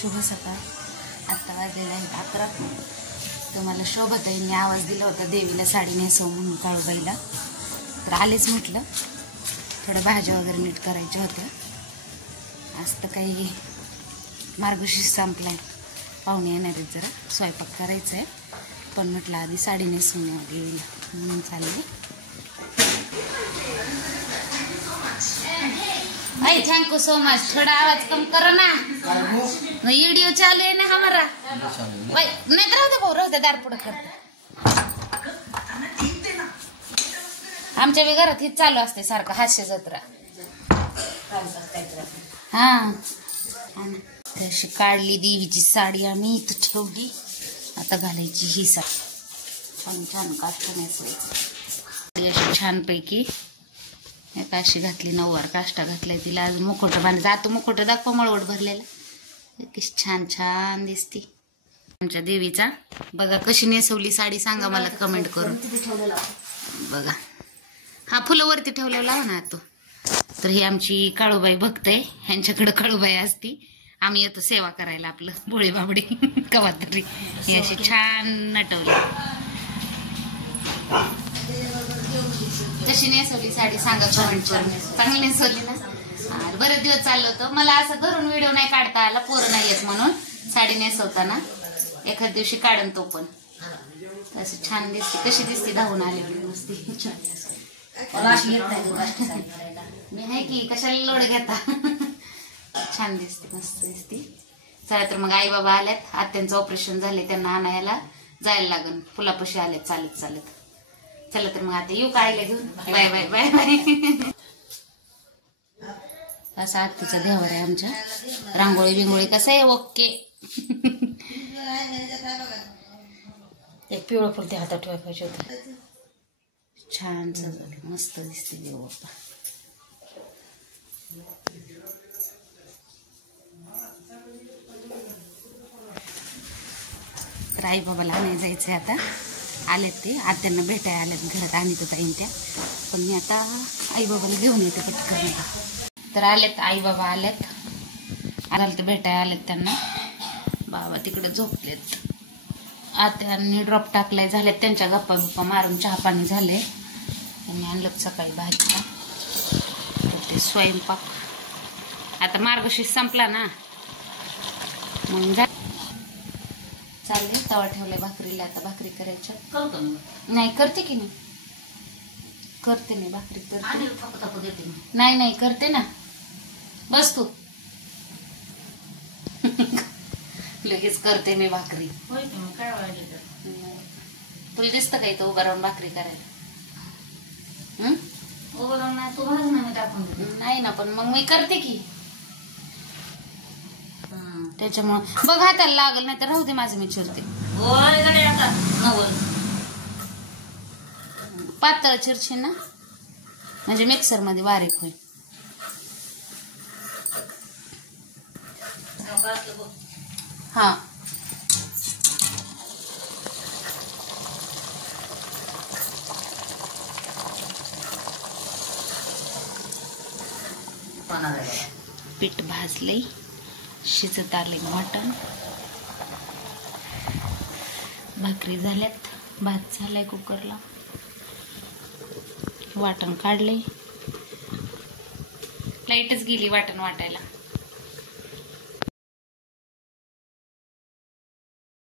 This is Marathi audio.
शुभ सकाळ. आत्ता वाजलेला आहे 11. तुम्हाला शोभाताईंनी आवाज दिला होता देवीला साडी नेसव म्हणून काळूबाईला, तर आलेच. म्हटलं थोडं भाज्या वगैरे नीट करायच्या होत्या. आज तर काही मार्गशीर्ष संपलाय, पाहुणे येणार आहेत, जरा स्वयंपाक करायचा आहे. पण म्हटलं आधी साडी नेसवून यावं देवीला म्हणून चालले. आई थैंक यू सो मच. थोड़ा आवाज कम करो ना, वीडियो चालू है ना हमारा. भाई नहीं राहू दे दार पुढे करते. आमच्या बी घरात हेच चालू असते सारखं, हास्य जत्रा. हा तशी काढली देवीची साडी आम्ही इथं ठेवली. आता घालायची ही साडी. छान छान काष्ट नेसवायची अशी छानपैकी. काशी घातली, नऊवार काष्टा घातलाय तिला. अजून मुखोट बांध जातो. मुखोट दाखवा मळवट भरलेला, किती छान छान दिसती आमच्या देवीचा. बघा कशी नेसवली साडी, सांगा मला कमेंट करून. बघा हा फुलं वरती ठेवल्यावर लावा ना तो. तर ही आमची काळूबाई भक्त आहे, ह्यांच्याकडे काळूबाई असती. आम्ही येतो सेवा करायला आपलं भोळे बाबडे कवा तरी. ही अशी छान नटवली. कशी नेसवली साडी सांगा कमेंट करून. चांगली नेसवली ना. बरेच दिवस चाललं होतं मला असं धरून व्हिडिओ नाही काढता आला, पोरं नाही येत म्हणून. साडी नेसवताना एखाद दिवशी काढन तो पण. अशी छान दिसते. कशी दिसते धावून आली नुसती. मी आहे की कशाला लोड घेता. छान दिसते, मस्त दिसते. चला तर मग आई बाबा आल्यात, आत्यांचं ऑपरेशन झाले, त्यांना आणायला जायला लागन. फुलापाशी आलेत चालत चालत. चला तर मग आता येऊ काळीला घेऊन. Bye bye bye bye. असा आत्तीचा देवर आहे आमच्या. रांगोळी बिंगोळी कसं आहे ओके. एक पिवळं फुल त्या हातात ठेवायला पाहिजे होतं. छान सजवलं, मस्त दिसते देव बाप्पा. तर आई बाबाला आणायला जायचंय आता. आलेत ते, आत्यांना भेटायला आल्यात घरात. आणि तर ताईन त्या पण मी आता आई बाबाला घेऊन येते पटकन. तर आलेत आई बाबा आलेत. आला तर भेटायला आलेत त्यांना. बाबा तिकडे झोपलेत. आत्यांनी ड्रॉप टाकलाय, झालेत त्यांच्या गप्पा बिप्पा मारून. चहा पाणी झाले. त्यांनी आणलं सकाळी भाजीला. तर ते स्वयंपाक आता मार्गशीर्ष संपला ना मग चालले. तवा ठेवले भाकरीला. आता भाकरी करायच्या. करतो नाही, करते की नाही, करते मी भाकरी करते. नाही नाही करते ना. बस तू. लगेच करते मी भाकरी. तुला दिसतं का इथं उभं राहून भाकरी करायला? उभं राहून नाही, तू भाज ना, मी टाकून देते. नाही ना, पण मग मी करते की. त्याच्यामुळं बघ हाताला लागल, नाही तर राहू दे माझं, मी चिरते. पातळ चिरशी ना, म्हणजे मिक्सर मध्ये बारीक होईल. हा पीठ भाजले, शिजत आले मटण. भाकरी झाल्यात, भात झालाय कुकरला. वाटण काढले. लाईटच गेली वाटण वाटायला.